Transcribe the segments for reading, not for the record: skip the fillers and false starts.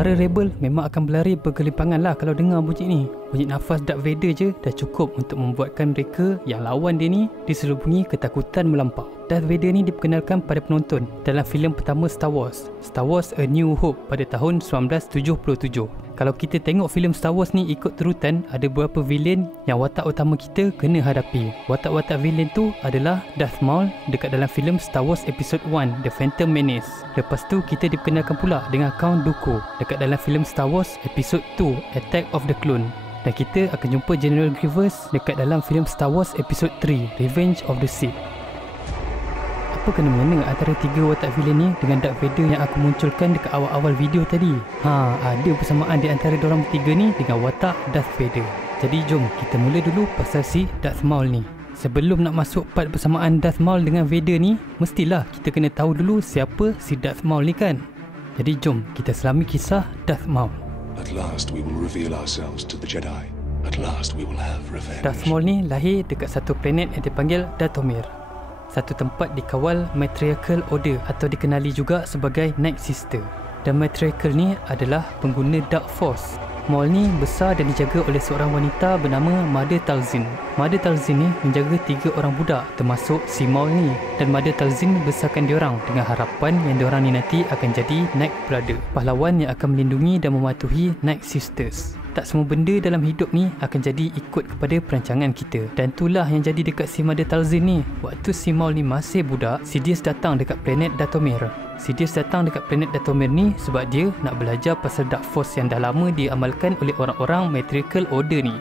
Para rebel memang akan berlari bergelimpangan lah kalau dengar bunyi ni. Bunyi nafas Darth Vader je dah cukup untuk membuatkan mereka yang lawan dia ni diselubungi ketakutan melampau. Darth Vader ni diperkenalkan pada penonton dalam filem pertama Star Wars, Star Wars A New Hope pada tahun 1977. Kalau kita tengok filem Star Wars ni ikut turutan, ada beberapa villain yang watak utama kita kena hadapi. Watak-watak villain tu adalah Darth Maul dekat dalam filem Star Wars Episode 1 The Phantom Menace. Lepas tu kita diperkenalkan pula dengan Count Dooku dekat dalam filem Star Wars Episode 2 Attack of the Clone. Dan kita akan jumpa General Grievous dekat dalam filem Star Wars Episode 3 Revenge of the Sith. Apa kena-mengena antara tiga watak villain ni dengan Darth Vader yang aku munculkan dekat awal-awal video tadi? Ada persamaan di antara diorang bertiga ni dengan watak Darth Vader. Jadi jom kita mula dulu pasal si Darth Maul ni. Sebelum nak masuk part persamaan Darth Maul dengan Vader ni, mestilah kita kena tahu dulu siapa si Darth Maul ni kan. Jadi jom kita selami kisah Darth Maul. At last we will reveal ourselves to the Jedi. At last we will have revenge. Darth Maul ni lahir dekat satu planet yang dipanggil Dathomir. Satu tempat dikawal Matriarchal Order atau dikenali juga sebagai Night Sister. Dan Matriarchal ni adalah pengguna Dark Force. Maul ni besar dan dijaga oleh seorang wanita bernama Mother Talzin. Mother Talzin ni menjaga 3 orang budak termasuk si Maul ni. Dan Mother Talzin besarkan diorang dengan harapan yang diorang ni nanti akan jadi Night Brother, pahlawan yang akan melindungi dan mematuhi Night Sisters. Tak semua benda dalam hidup ni akan jadi ikut kepada perancangan kita. Dan itulah yang jadi dekat si Mother Talzin ni. Waktu si Maul ni masih budak, Sidious datang dekat planet Dathomir. Sidious datang dekat planet Dathomir ni sebab dia nak belajar pasal Dark Force yang dah lama diamalkan oleh orang-orang Matriarchal Order ni.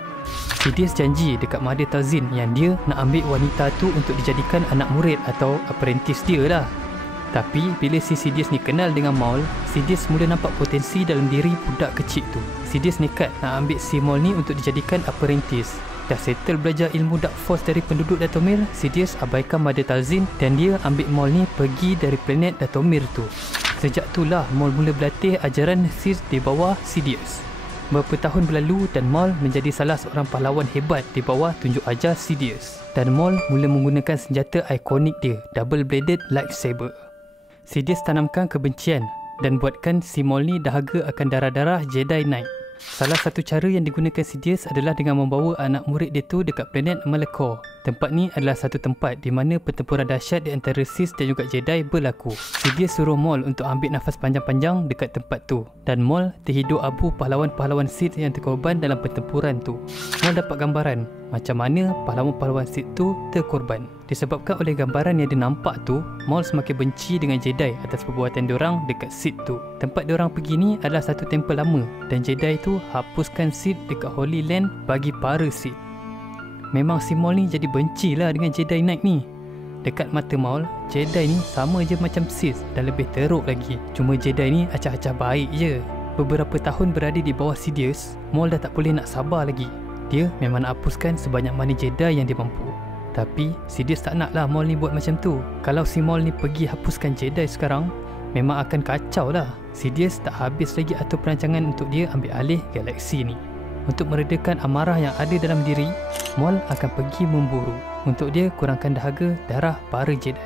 Sidious janji dekat Mother Talzin yang dia nak ambil wanita tu untuk dijadikan anak murid atau apprentice dia lah. Tapi bila si Sidious ni kenal dengan Maul, Sidious mula nampak potensi dalam diri budak kecil tu. Sidious nekat nak ambil si Maul ni untuk dijadikan apprentice. Dah settle belajar ilmu Dark Force dari penduduk Dathomir, Sidious abaikan Mother Talzin dan dia ambil Maul ni pergi dari planet Dathomir tu. Sejak itulah Maul mula berlatih ajaran Sith di bawah Sidious. Beberapa tahun berlalu dan Maul menjadi salah seorang pahlawan hebat di bawah tunjuk ajar Sidious. Dan Maul mula menggunakan senjata ikonik dia, double-bladed lightsaber. Sidious tanamkan kebencian dan buatkan si Maul ni dahaga akan darah-darah Jedi Knight. Salah satu cara yang digunakan Sidious adalah dengan membawa anak murid dia tu dekat planet Malachor. Tempat ni adalah satu tempat di mana pertempuran dahsyat di antara Sith dan juga Jedi berlaku. Sidious suruh Maul untuk ambil nafas panjang-panjang dekat tempat tu. Dan Maul terhidur abu pahlawan-pahlawan Sith yang terkorban dalam pertempuran tu. Maul dapat gambaran macam mana pahlawan-pahlawan Sith tu terkorban. Disebabkan oleh gambaran yang dia nampak tu, Maul semakin benci dengan Jedi atas perbuatan diorang dekat Sith tu. Tempat diorang pergi ni adalah satu tempel lama dan Jedi tu hapuskan Sith dekat Holy Land bagi para Sith. Memang si Maul ni jadi bencilah dengan Jedi Knight ni. Dekat mata Maul, Jedi ni sama je macam Sith dan lebih teruk lagi. Cuma Jedi ni acah-acah baik je. Beberapa tahun berada di bawah Sidious, Maul dah tak boleh nak sabar lagi. Dia memang nak hapuskan sebanyak mana Jedi yang dia mampu. Tapi Sidious tak naklah Maul ni buat macam tu. Kalau si Maul ni pergi hapuskan Jedi sekarang, memang akan kacau lah. Sidious tak habis lagi atur perancangan untuk dia ambil alih galaksi ni. Untuk meredakan amarah yang ada dalam diri, Maul akan pergi memburu untuk dia kurangkan dahaga darah para Jedi.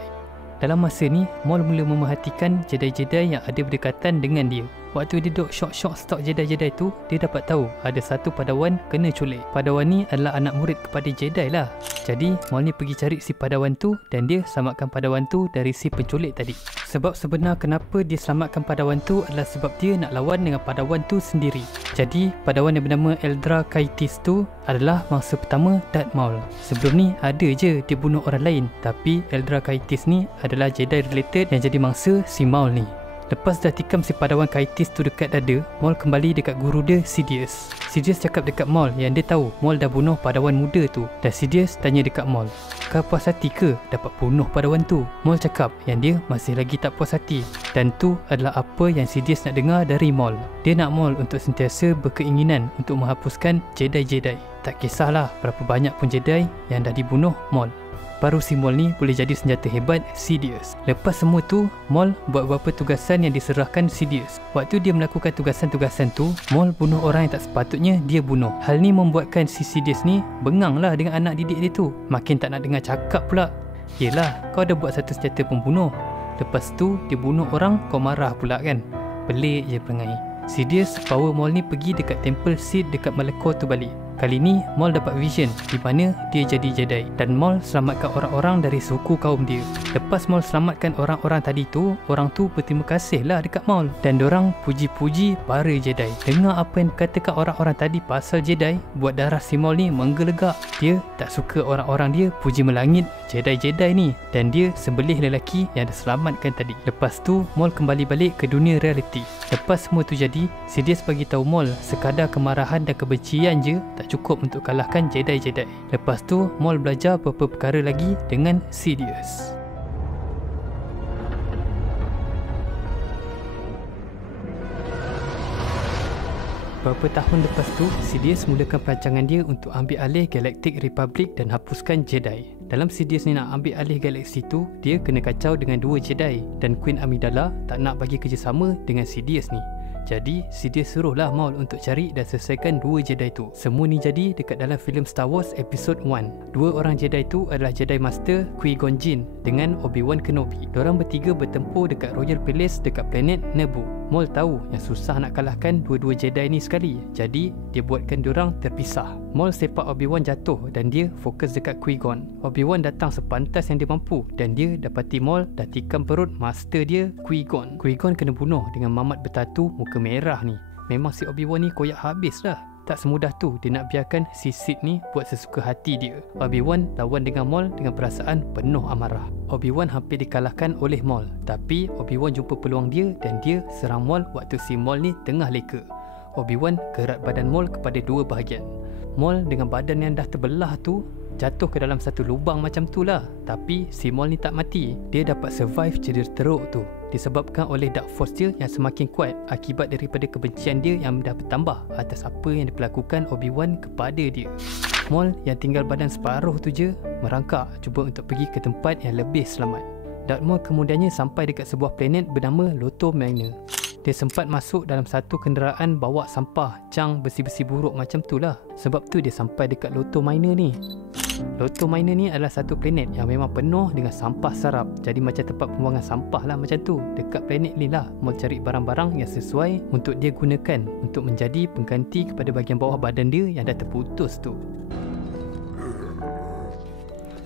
Dalam masa ni, Maul mula memerhatikan Jedi-Jedi yang ada berdekatan dengan dia. Waktu dia duduk syok-syok stok Jedi-Jedi tu, dia dapat tahu ada satu padawan kena culik. Padawan ni adalah anak murid kepada Jedi lah. Jadi, Maul ni pergi cari si padawan tu dan dia selamatkan padawan tu dari si penculik tadi. Sebab sebenar kenapa dia selamatkan padawan tu adalah sebab dia nak lawan dengan padawan tu sendiri. Jadi, padawan yang bernama Eldra Kaitis tu adalah mangsa pertama Darth Maul. Sebelum ni ada je dia bunuh orang lain, tapi Eldra Kaitis ni adalah Jedi related yang jadi mangsa si Maul ni. Lepas dah tikam si padawan Kaitis tu dekat dada, Maul kembali dekat guru dia Sidious. Sidious cakap dekat Maul yang dia tahu Maul dah bunuh padawan muda tu. Dan Sidious tanya dekat Maul, kau puas hati ke dapat bunuh padawan tu? Maul cakap yang dia masih lagi tak puas hati. Dan tu adalah apa yang Sidious nak dengar dari Maul. Dia nak Maul untuk sentiasa berkeinginan untuk menghapuskan Jedi-Jedi. Tak kisahlah berapa banyak pun Jedi yang dah dibunuh Maul. Baru si Maul ni boleh jadi senjata hebat Sidious. Lepas semua tu, Maul buat beberapa tugasan yang diserahkan Sidious. Waktu dia melakukan tugasan-tugasan tu, Maul bunuh orang yang tak sepatutnya dia bunuh. Hal ni membuatkan si Sidious ni bengang lah dengan anak didik dia tu. Makin tak nak dengar cakap pula. Yelah, kau dah buat satu senjata pembunuh. Lepas tu, dia bunuh orang, kau marah pula kan? Pelik je perangai. Sidious bawa Maul ni pergi dekat Temple Sith dekat Malachor tu balik. Kali ni Maul dapat vision di mana dia jadi Jedi dan Maul selamatkan orang-orang dari suku kaum dia. Lepas Maul selamatkan orang-orang tadi tu, orang tu berterima kasih lah dekat Maul dan dorang puji-puji para Jedi. Dengar apa yang dikatakan orang-orang tadi pasal Jedi, buat darah si Maul ni menggelegak. Dia tak suka orang-orang dia puji melangit Jedi-Jedi ni dan dia sembelih lelaki yang diselamatkan tadi. Lepas tu Maul kembali balik ke dunia realiti. Lepas semua tu jadi, Sidious bagi tahu Maul sekadar kemarahan dan kebencian je tak cukup untuk kalahkan Jedi-Jedi. Lepas tu Maul belajar beberapa perkara lagi dengan Sidious. Beberapa tahun lepas tu, Sidious mulakan perancangan dia untuk ambil alih Galactic Republic dan hapuskan Jedi. Dalam Sidious ni nak ambil alih galaksi tu, dia kena kacau dengan 2 Jedi dan Queen Amidala tak nak bagi kerjasama dengan Sidious ni. Jadi, Sidious suruhlah Maul untuk cari dan selesaikan 2 Jedi tu. Semua ni jadi dekat dalam filem Star Wars Episode 1. 2 orang Jedi tu adalah Jedi Master Qui-Gon Jinn dengan Obi-Wan Kenobi. Diorang bertiga bertempur dekat Royal Palace dekat planet Naboo. Maul tahu yang susah nak kalahkan 2 Jedi ni sekali. Jadi, dia buatkan diorang terpisah. Maul sepak Obi-Wan jatuh dan dia fokus dekat Qui-Gon. Obi-Wan datang sepantas yang dia mampu dan dia dapati Maul dah tikam perut master dia, Qui-Gon. Qui-Gon kena bunuh dengan mamat bertatu muka merah ni. Memang si Obi-Wan ni koyak habis dah. Tak semudah tu dia nak biarkan si Sith ni buat sesuka hati dia. Obi-Wan lawan dengan Maul dengan perasaan penuh amarah. Obi-Wan hampir dikalahkan oleh Maul, tapi Obi-Wan jumpa peluang dia dan dia serang Maul waktu si Maul ni tengah leka. Obi-Wan kerat badan Maul kepada 2 bahagian. Maul dengan badan yang dah terbelah tu jatuh ke dalam satu lubang macam tu lah. Tapi si Maul ni tak mati. Dia dapat survive cedera teruk tu disebabkan oleh Dark Force dia yang semakin kuat akibat daripada kebencian dia yang dah bertambah atas apa yang diperlakukan Obi-Wan kepada dia. Maul yang tinggal badan separuh tu je merangkak cuba untuk pergi ke tempat yang lebih selamat. Darth Maul kemudiannya sampai dekat sebuah planet bernama Loto Minor. Dia sempat masuk dalam satu kenderaan bawa sampah, jang besi-besi buruk macam tu lah. Sebab tu dia sampai dekat Loto Minor ni. Loto Minor ni adalah satu planet yang memang penuh dengan sampah sarap. Jadi macam tempat pembuangan sampah lah macam tu. Dekat planet ni lah Maul cari barang-barang yang sesuai untuk dia gunakan untuk menjadi pengganti kepada bahagian bawah badan dia yang dah terputus tu.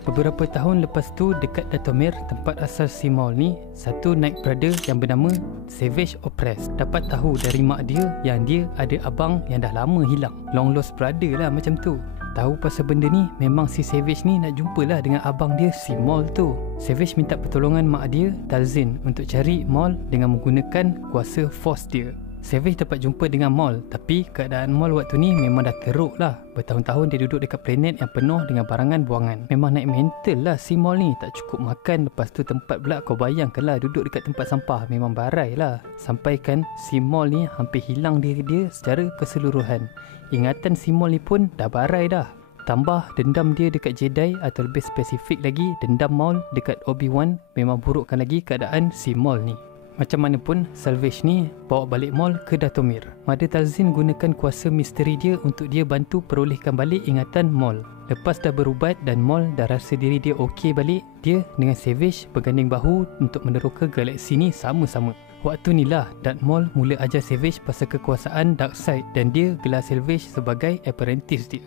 Beberapa tahun lepas tu, dekat Dathomir, tempat asal si Maul ni, satu Night Brother yang bernama Savage Opress dapat tahu dari mak dia yang dia ada abang yang dah lama hilang. Long lost brother lah macam tu. Tahu pasal benda ni, memang si Savage ni nak jumpalah dengan abang dia si Maul tu. Savage minta pertolongan mak dia, Talzin, untuk cari Maul dengan menggunakan kuasa Force dia. Savage dapat jumpa dengan Maul, tapi keadaan Maul waktu ni memang dah teruk lah. Bertahun-tahun dia duduk dekat planet yang penuh dengan barangan buangan. Memang naik mental lah si Maul ni. Tak cukup makan, lepas tu tempat pula kau bayangkanlah duduk dekat tempat sampah. Memang barai lah. Sampaikan si Maul ni hampir hilang diri dia secara keseluruhan. Ingatan si Maul ni pun dah barai dah. Tambah dendam dia dekat Jedi, atau lebih spesifik lagi dendam Maul dekat Obi-Wan, memang burukkan lagi keadaan si Maul ni. Macam mana pun, Salvage ni bawa balik Maul ke Dathomir. Mother Talzin gunakan kuasa misteri dia untuk dia bantu perolehkan balik ingatan Maul. Lepas dah berubat dan Maul dah rasa diri dia okey balik, dia dengan Savage berganding bahu untuk meneroka galaksi ni sama-sama. Waktu ni lah Darth Maul mula ajar Savage pasal kekuasaan Darkseid dan dia gelar Savage sebagai apprentice dia.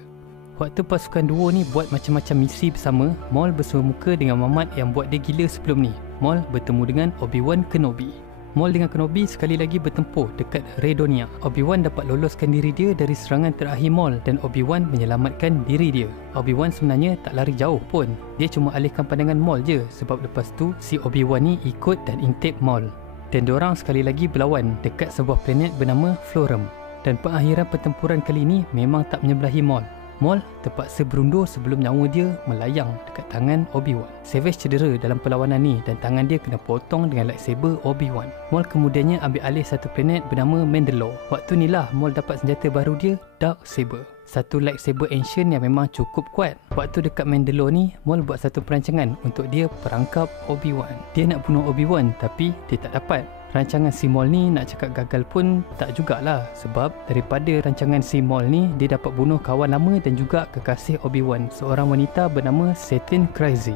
Waktu pasukan duo ni buat macam-macam misi bersama, Maul bersua muka dengan mamat yang buat dia gila sebelum ni. Maul bertemu dengan Obi-Wan Kenobi. Maul dengan Kenobi sekali lagi bertempur dekat Redonia. Obi-Wan dapat loloskan diri dia dari serangan terakhir Maul dan Obi-Wan menyelamatkan diri dia. Obi-Wan sebenarnya tak lari jauh pun. Dia cuma alihkan pandangan Maul je sebab lepas tu si Obi-Wan ni ikut dan intake Maul. Dan diorang sekali lagi berlawan dekat sebuah planet bernama Florem. Dan pengakhiran pertempuran kali ni memang tak menyebelahi Maul. Maul terpaksa berundur sebelum nyawa dia melayang dekat tangan Obi-Wan. Savage cedera dalam perlawanan ni dan tangan dia kena potong dengan lightsaber Obi-Wan. Maul kemudiannya ambil alih satu planet bernama Mandalore. Waktu ni lah Maul dapat senjata baru dia, Dark Saber. Satu lightsaber ancient yang memang cukup kuat. Waktu dekat Mandalore ni, Maul buat satu perancangan untuk dia perangkap Obi-Wan. Dia nak bunuh Obi-Wan tapi dia tak dapat. Rancangan si Maul ni nak cakap gagal pun tak jugalah, sebab daripada rancangan si Maul ni dia dapat bunuh kawan lama dan juga kekasih Obi-Wan, seorang wanita bernama Satine Kryze.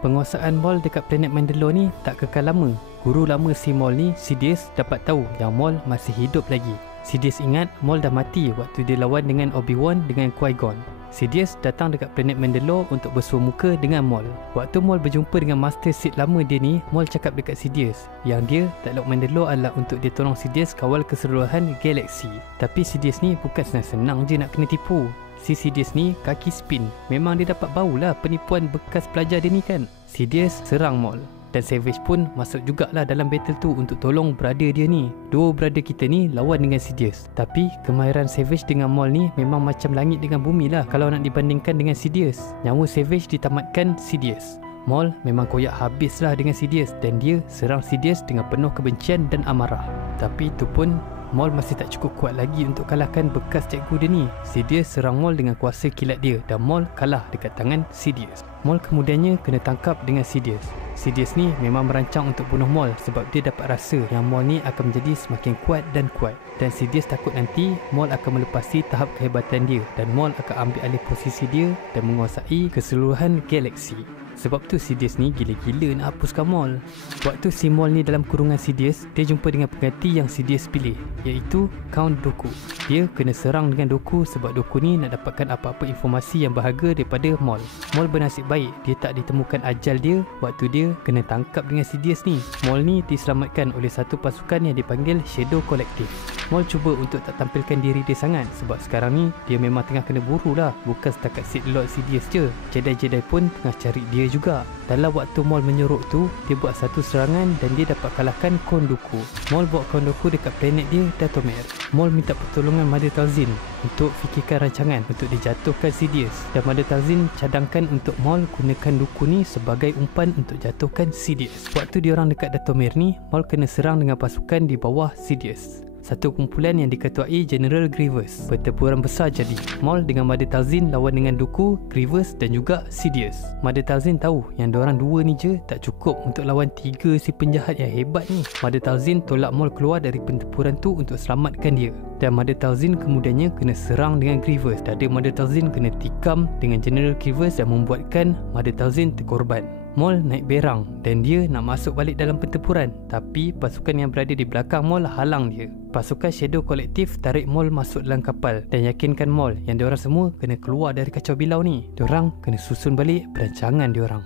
Penguasaan Maul dekat planet Mandalore ni tak kekal lama. guru lama si Maul ni, Sidious, dapat tahu yang Maul masih hidup lagi. Sidious ingat Maul dah mati waktu dia lawan dengan Obi-Wan dengan Qui-Gon. Sidious datang dekat planet Mandalore untuk bersua muka dengan Maul. Waktu Maul berjumpa dengan Master Sith lama dia ni, Maul cakap dekat Sidious yang dia Datlok Mandalore adalah untuk dia tolong Sidious kawal keseluruhan galaksi. Tapi Sidious ni bukan senang-senang je nak kena tipu. Si Sidious ni kaki spin. Memang dia dapat baulah penipuan bekas pelajar dia ni kan. Sidious serang Maul. Dan Savage pun masuk jugalah dalam battle tu untuk tolong brother dia ni. Dua brother kita ni lawan dengan Sidious. Tapi kemahiran Savage dengan Maul ni memang macam langit dengan bumi lah kalau nak dibandingkan dengan Sidious. Nyawa Savage ditamatkan Sidious. Maul memang koyak habis lah dengan Sidious dan dia serang Sidious dengan penuh kebencian dan amarah. Tapi itu pun Maul masih tak cukup kuat lagi untuk kalahkan bekas cikgu dia ni. Sidious serang Maul dengan kuasa kilat dia dan Maul kalah dekat tangan Sidious. Maul kemudiannya kena tangkap dengan Sidious. Sidious ni memang merancang untuk bunuh Maul sebab dia dapat rasa yang Maul ni akan menjadi semakin kuat dan kuat. Dan Sidious takut nanti Maul akan melepasi tahap kehebatan dia dan Maul akan ambil alih posisi dia dan menguasai keseluruhan galaksi. Sebab tu Sidious ni gila-gila nak hapuskan Maul. Waktu si Maul ni dalam kurungan Sidious, dia jumpa dengan pengganti yang Sidious pilih, iaitu Count Dooku. Dia kena serang dengan Dooku sebab Dooku ni nak dapatkan apa-apa informasi yang berharga daripada Maul. Maul bernasib baik, dia tak ditemukan ajal dia waktu dia kena tangkap dengan Sidious ni. Maul ni diselamatkan oleh satu pasukan yang dipanggil Shadow Collective. Maul cuba untuk tak tampilkan diri dia sangat sebab sekarang ni dia memang tengah kena buru lah. Bukan setakat Sith Lord Sidious je, Jedi-Jedi pun tengah cari dia juga. Dalam waktu Maul menyorok tu, dia buat satu serangan dan dia dapat kalahkan Count Dooku. Maul bawa Count Dooku dekat planet dia, Dathomir. Maul minta pertolongan Mother Talzin untuk fikirkan rancangan untuk dijatuhkan Sidious. Dan Mother Talzin cadangkan untuk Maul gunakan Dooku ni sebagai umpan untuk jatuhkan Sidious. Waktu diorang dekat Dathomir ni, Maul kena serang dengan pasukan di bawah Sidious. Satu kumpulan yang diketuai General Grievous. Pertempuran besar jadi. Maul dengan Mother Talzin lawan dengan Dooku, Grievous dan juga Sidious. Mother Talzin tahu yang diorang dua ni je tak cukup untuk lawan tiga si penjahat yang hebat ni. Mother Talzin tolak Maul keluar dari pertempuran tu untuk selamatkan dia. Dan Mother Talzin kemudiannya kena serang dengan Grievous. Dada Mother Talzin kena tikam dengan General Grievous dan membuatkan Mother Talzin terkorban. Maul naik berang dan dia nak masuk balik dalam pertempuran, tapi pasukan yang berada di belakang Maul halang dia. Pasukan Shadow Collective tarik Maul masuk dalam kapal dan yakinkan Maul yang diorang semua kena keluar dari kacau bilau ni. Diorang kena susun balik perancangan diorang.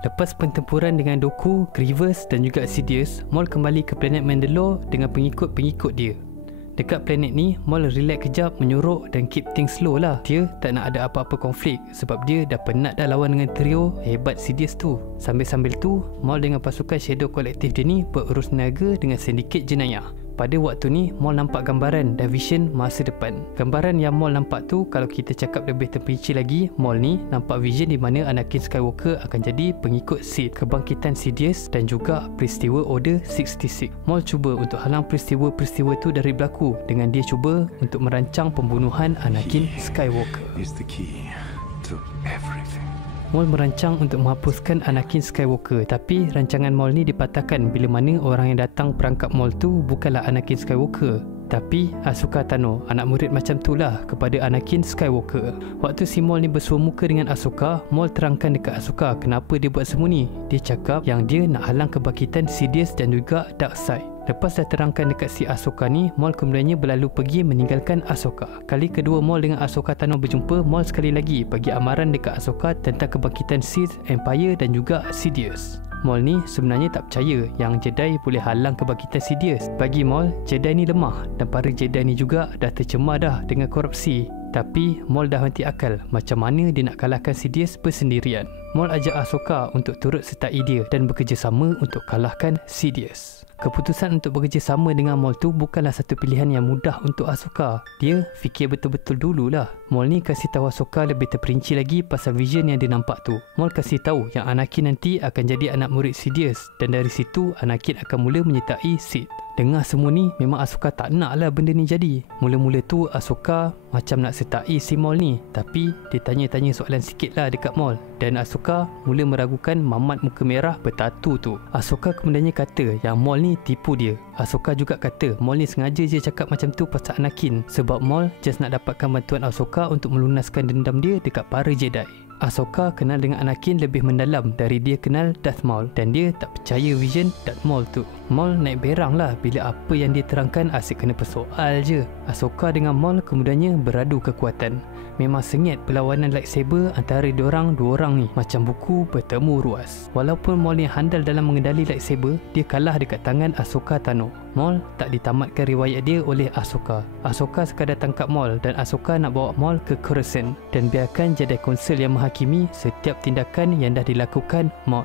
Lepas pertempuran dengan Dooku, Grievous dan juga Sidious, Maul kembali ke planet Mandalore dengan pengikut-pengikut dia. Dekat planet ni, Maul relax kejap, menyorok dan keep things slow lah. Dia tak nak ada apa-apa konflik sebab dia dah penat dah lawan dengan trio hebat Sidious tu. Sambil-sambil tu, Maul dengan pasukan Shadow Collective dia ni berurus niaga dengan sindiket jenayah. Pada waktu ni, Maul nampak gambaran dan vision masa depan. Gambaran yang Maul nampak tu, kalau kita cakap lebih terperinci lagi, Maul ni nampak vision di mana Anakin Skywalker akan jadi pengikut Sith, kebangkitan Sidious dan juga peristiwa Order 66. Maul cuba untuk halang peristiwa-peristiwa tu dari berlaku dengan dia cuba untuk merancang pembunuhan Anakin Skywalker. Is the key to everything. Maul merancang untuk menghapuskan Anakin Skywalker, tapi rancangan Maul ni dipatahkan bila mana orang yang datang perangkap Maul tu bukanlah Anakin Skywalker, tapi Ahsoka Tano, anak murid macam tu lah kepada Anakin Skywalker. Waktu si Maul ni bersua muka dengan Ahsoka, Maul terangkan dekat Ahsoka kenapa dia buat semua ni. Dia cakap yang dia nak halang kebangkitan Sidious dan juga Darkseid. Lepas dah terangkan dekat si Ahsoka ni, Maul kemudiannya berlalu pergi meninggalkan Ahsoka. Kali kedua Maul dengan Ahsoka Tano berjumpa, Maul sekali lagi bagi amaran dekat Ahsoka tentang kebangkitan Sith, Empire dan juga Sidious. Maul ni sebenarnya tak percaya yang Jedi boleh halang kebangkitan Sidious. Bagi Maul, Jedi ni lemah dan para Jedi ni juga dah tercemar dah dengan korupsi. Tapi Maul dah henti akal macam mana dia nak kalahkan Sidious bersendirian. Maul ajak Ahsoka untuk turut sertai dia dan bekerjasama untuk kalahkan Sidious. Keputusan untuk bekerjasama dengan Maul tu bukanlah satu pilihan yang mudah untuk Ahsoka. Dia fikir betul-betul dululah. Maul ni kasih tahu Ahsoka lebih terperinci lagi pasal vision yang dia nampak tu. Maul kasih tahu yang Anakin nanti akan jadi anak murid Sidious dan dari situ Anakin akan mula menyertai Sith. Dengar semua ni, memang Ahsoka tak nak lah benda ni jadi. Mula-mula tu Ahsoka macam nak sertai si Maul ni, tapi dia tanya-tanya soalan sikit lah dekat Maul. Dan Ahsoka mula meragukan mamat muka merah bertatu tu. Ahsoka kemudiannya kata yang Maul ni tipu dia. Ahsoka juga kata Maul ni sengaja je cakap macam tu pasal Anakin, sebab Maul just nak dapatkan bantuan Ahsoka untuk melunaskan dendam dia dekat para Jedi. Ahsoka kenal dengan Anakin lebih mendalam dari dia kenal Darth Maul dan dia tak percaya vision Darth Maul tu. Maul naik berang lah bila apa yang dia terangkan asyik kena persoal je. Ahsoka dengan Maul kemudiannya beradu kekuatan. Memang sengit perlawanan lightsaber antara dua orang ni macam buku bertemu ruas. Walaupun Maul yang handal dalam mengendali lightsaber, dia kalah dekat tangan Ahsoka Tano. Maul tak ditamatkan riwayat dia oleh Ahsoka. Ahsoka sekadar tangkap Maul dan Ahsoka nak bawa Maul ke Coruscant dan biarkan Jedi Council yang menghakimi setiap tindakan yang dah dilakukan Maul.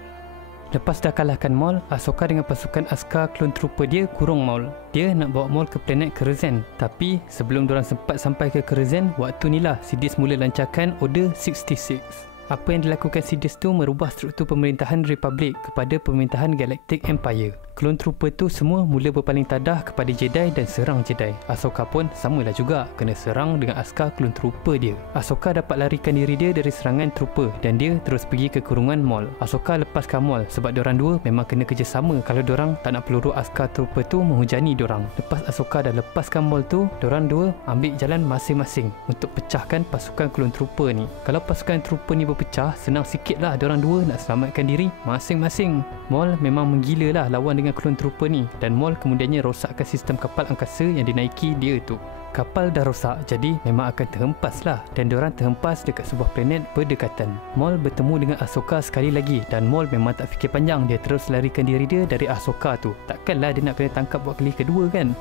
Lepas dah kalahkan Maul, Ahsoka dengan pasukan askar clone trooper dia kurung Maul. Dia nak bawa Maul ke planet Coruscant. Tapi sebelum diorang sempat sampai ke Coruscant, waktu ni lah Sidious mula lancarkan Order 66. Apa yang dilakukan Sidious tu merubah struktur pemerintahan Republic kepada pemerintahan Galactic Empire. Clone Trooper tu semua mula berpaling tadah kepada Jedi dan serang Jedi. Ahsoka pun samalah juga, kena serang dengan askar Clone Trooper dia. Ahsoka dapat larikan diri dia dari serangan Trooper dan dia terus pergi ke kurungan Maul. Ahsoka lepaskan Maul sebab diorang dua memang kena kerjasama kalau diorang tak nak peluru askar Trooper tu menghujani diorang. Lepas Ahsoka dah lepaskan Maul tu, diorang dua ambil jalan masing-masing untuk pecahkan pasukan Clone Trooper ni. Kalau pasukan Trooper ni berpecah, senang sikit lah diorang dua nak selamatkan diri masing-masing. Maul memang menggila lah lawan dengan Clone Trooper ni dan Maul kemudiannya rosakkan sistem kapal angkasa yang dinaiki dia tu. Kapal dah rosak, jadi memang akan terhempas lah dan diorang terhempas dekat sebuah planet berdekatan. Maul bertemu dengan Ahsoka sekali lagi dan Maul memang tak fikir panjang, dia terus larikan diri dia dari Ahsoka tu. Takkanlah dia nak kena tangkap buat kali kedua kan?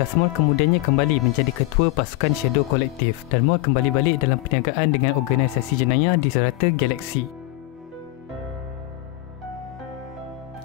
Darth Maul kemudiannya kembali menjadi ketua pasukan Shadow Collective dan Maul kembali balik dalam perniagaan dengan organisasi jenayah di serata galaksi.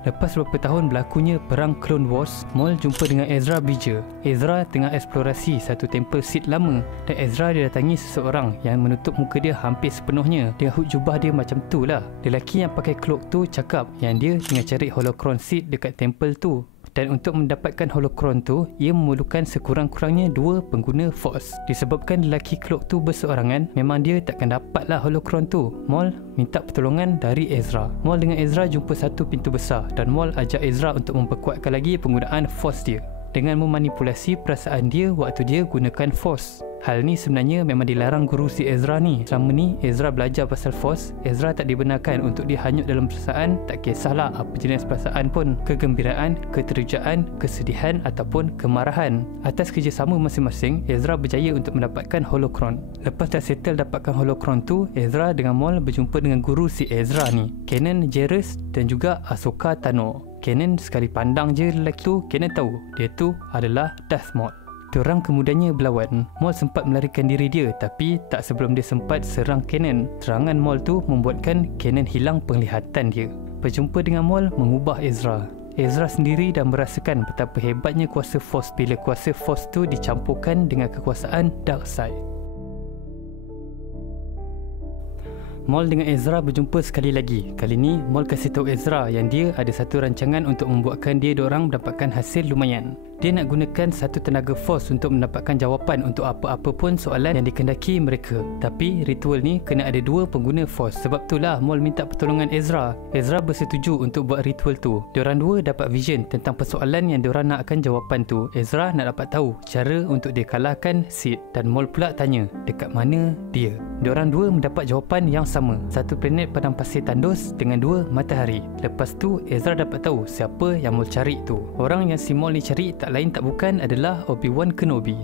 Lepas beberapa tahun berlakunya Perang Clone Wars, Maul jumpa dengan Ezra Bridger. Ezra tengah eksplorasi satu tempel Sith lama dan Ezra didatangi seseorang yang menutup muka dia hampir sepenuhnya dengan hood jubah dia macam tu lah. Lelaki yang pakai cloak tu cakap yang dia tengah cari holocron Sith dekat tempel tu. Dan untuk mendapatkan holocron tu, ia memerlukan sekurang-kurangnya 2 pengguna Force. Disebabkan lelaki cloak tu berseorangan, memang dia takkan dapatlah holocron tu. Maul minta pertolongan dari Ezra. Maul dengan Ezra jumpa satu pintu besar dan Maul ajak Ezra untuk memperkuatkan lagi penggunaan Force dia dengan memanipulasi perasaan dia waktu dia gunakan Force. Hal ni sebenarnya memang dilarang guru si Ezra ni. Selama ni Ezra belajar pasal Force, Ezra tak dibenarkan untuk dia hanyut dalam perasaan, tak kisahlah apa jenis perasaan pun, kegembiraan, keterujaan, kesedihan ataupun kemarahan. Atas kerjasama masing-masing, Ezra berjaya untuk mendapatkan holocron. Lepas dah settle dapatkan holocron tu, Ezra dengan Maul berjumpa dengan guru si Ezra ni, Kanan Jarrus dan juga Ahsoka Tano. Kanan sekali pandang je lelaki tu, Kanan tahu dia tu adalah Darth Maul. Diorang kemudiannya berlawan. Maul sempat melarikan diri dia, tapi tak sebelum dia sempat serang Kanan. Serangan Maul tu membuatkan Kanan hilang penglihatan dia. Berjumpa dengan Maul mengubah Ezra. Ezra sendiri dah merasakan betapa hebatnya kuasa Force bila kuasa Force tu dicampurkan dengan kekuasaan Dark Side. Maul dengan Ezra berjumpa sekali lagi. Kali ni Maul kasih tahu Ezra yang dia ada satu rancangan untuk membuatkan dia diorang mendapatkan hasil lumayan. Dia nak gunakan satu tenaga Force untuk mendapatkan jawapan untuk apa-apa pun soalan yang dikendaki mereka. Tapi ritual ni kena ada 2 pengguna Force. Sebab itulah Maul minta pertolongan Ezra. Ezra bersetuju untuk buat ritual tu. Diorang dua dapat vision tentang persoalan yang diorang nakkan jawapan tu. Ezra nak dapat tahu cara untuk dia kalahkan Sith dan Maul pula tanya dekat mana dia. Diorang dua mendapat jawapan yang sama. Satu planet padang pasir tandus dengan 2 matahari. Lepas tu Ezra dapat tahu siapa yang Maul cari tu. Orang yang si Maul ni cari tak lain tak bukan adalah Obi-Wan Kenobi.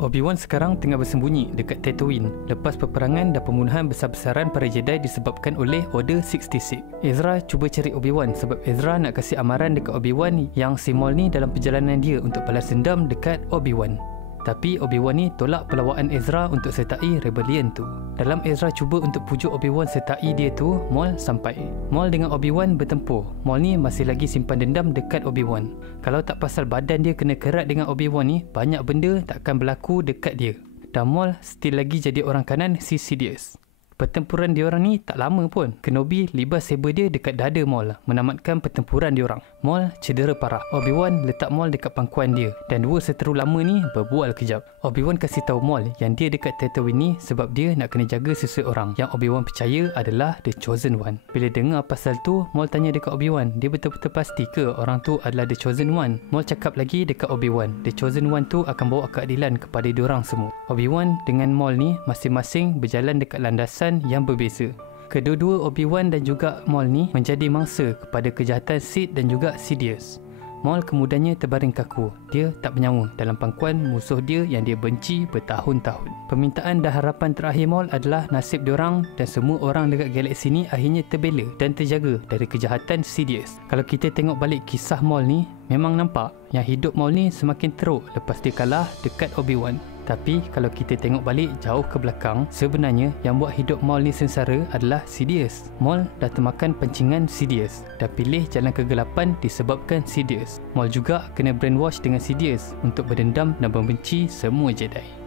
Obi-Wan sekarang tengah bersembunyi dekat Tatooine lepas peperangan dan pembunuhan besar-besaran para Jedi disebabkan oleh Order 66. Ezra cuba cari Obi-Wan sebab Ezra nak kasih amaran dekat Obi-Wan yang si Maul ni dalam perjalanan dia untuk balas dendam dekat Obi-Wan. Tapi Obi-Wan ni tolak perlawanan Ezra untuk sertai rebellion tu. Dalam Ezra cuba untuk pujuk Obi-Wan sertai dia tu, Maul sampai. Maul dengan Obi-Wan bertempur. Maul ni masih lagi simpan dendam dekat Obi-Wan. Kalau tak pasal badan dia kena kerat dengan Obi-Wan ni, banyak benda tak akan berlaku dekat dia. Dan Maul still lagi jadi orang kanan si Sidious. Pertempuran diorang ni tak lama pun. Kenobi libas saber dia dekat dada Maul, menamatkan pertempuran diorang. Maul cedera parah. Obi-Wan letak Maul dekat pangkuan dia dan 2 seteru lama ni berbual kejap. Obi-Wan kasih tahu Maul yang dia dekat Tatooine ni sebab dia nak kena jaga seseorang yang Obi-Wan percaya adalah The Chosen One. Bila dengar pasal tu, Maul tanya dekat Obi-Wan, dia betul-betul pasti ke orang tu adalah The Chosen One? Maul cakap lagi dekat Obi-Wan, The Chosen One tu akan bawa keadilan kepada diorang semua. Obi-Wan dengan Maul ni masing-masing berjalan dekat landasan yang berbeza. Kedua-dua Obi-Wan dan juga Maul ni menjadi mangsa kepada kejahatan Sith dan juga Sidious. Maul kemudiannya terbaring kaku. Dia tak bernyawa dalam pangkuan musuh dia yang dia benci bertahun-tahun. Permintaan dan harapan terakhir Maul adalah nasib diorang dan semua orang dekat galaksi ni akhirnya terbela dan terjaga dari kejahatan Sidious. Kalau kita tengok balik kisah Maul ni, memang nampak yang hidup Maul ni semakin teruk lepas dia kalah dekat Obi-Wan. Tapi kalau kita tengok balik jauh ke belakang, sebenarnya yang buat hidup Maul ni sengsara adalah Sidious. Maul dah termakan pancingan Sidious, dah pilih jalan kegelapan disebabkan Sidious. Maul juga kena brainwash dengan Sidious untuk berdendam dan membenci semua Jedi.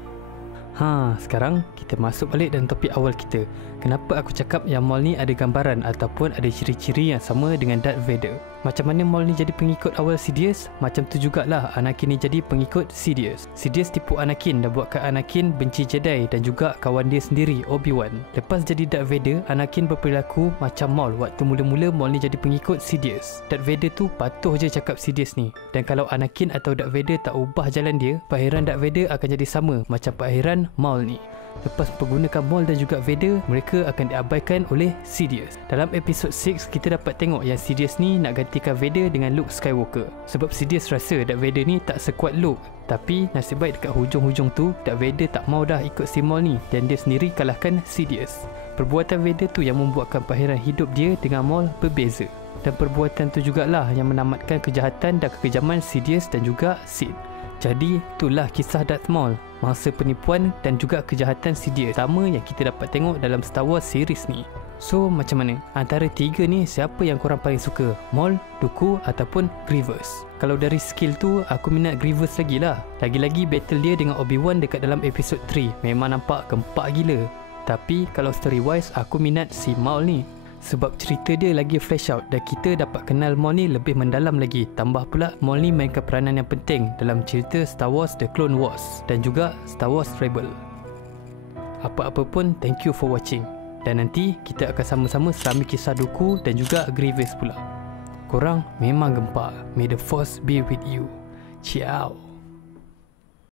Sekarang kita masuk balik dalam topik awal kita. Kenapa aku cakap yang Maul ni ada gambaran ataupun ada ciri-ciri yang sama dengan Darth Vader? Macam mana Maul ni jadi pengikut awal Sidious, macam tu jugalah Anakin ni jadi pengikut Sidious. Sidious tipu Anakin dan buatkan Anakin benci Jedi dan juga kawan dia sendiri, Obi-Wan. Lepas jadi Darth Vader, Anakin berperilaku macam Maul. Waktu mula-mula Maul ni jadi pengikut Sidious. Darth Vader tu patuh je cakap Sidious ni. Dan kalau Anakin atau Darth Vader tak ubah jalan dia, perakhiran Darth Vader akan jadi sama macam perakhiran Maul ni. Lepas pergunakan Maul dan juga Vader, mereka akan diabaikan oleh Sidious. Dalam episod 6, kita dapat tengok yang Sidious ni nak gantikan Vader dengan Luke Skywalker. Sebab Sidious rasa Darth Vader ni tak sekuat Luke. Tapi nasib baik dekat hujung-hujung tu, Darth Vader tak mau dah ikut si Maul ni dan dia sendiri kalahkan Sidious. Perbuatan Vader tu yang membuatkan perakhiran hidup dia dengan Maul berbeza. Dan perbuatan tu jugalah yang menamatkan kejahatan dan kekejaman Sidious dan juga Sith. Jadi itulah kisah Darth Maul, mangsa penipuan dan juga kejahatan Sidious, sama yang kita dapat tengok dalam Star Wars series ni. So macam mana? Antara tiga ni siapa yang korang paling suka? Maul, Dooku ataupun Grievous? Kalau dari skill tu aku minat Grievous lagi lah. Lagi-lagi battle dia dengan Obi-Wan dekat dalam episod 3 memang nampak gempak gila. Tapi kalau story wise aku minat si Maul ni. Sebab cerita dia lagi flash out dan kita dapat kenal Maul ni lebih mendalam lagi. Tambah pula Maul ni mainkan peranan yang penting dalam cerita Star Wars The Clone Wars dan juga Star Wars Rebel. Apa-apa pun, thank you for watching. Dan nanti kita akan sama-sama selami kisah Dooku dan juga Grievous pula. Korang memang gempak. May the Force be with you. Ciao.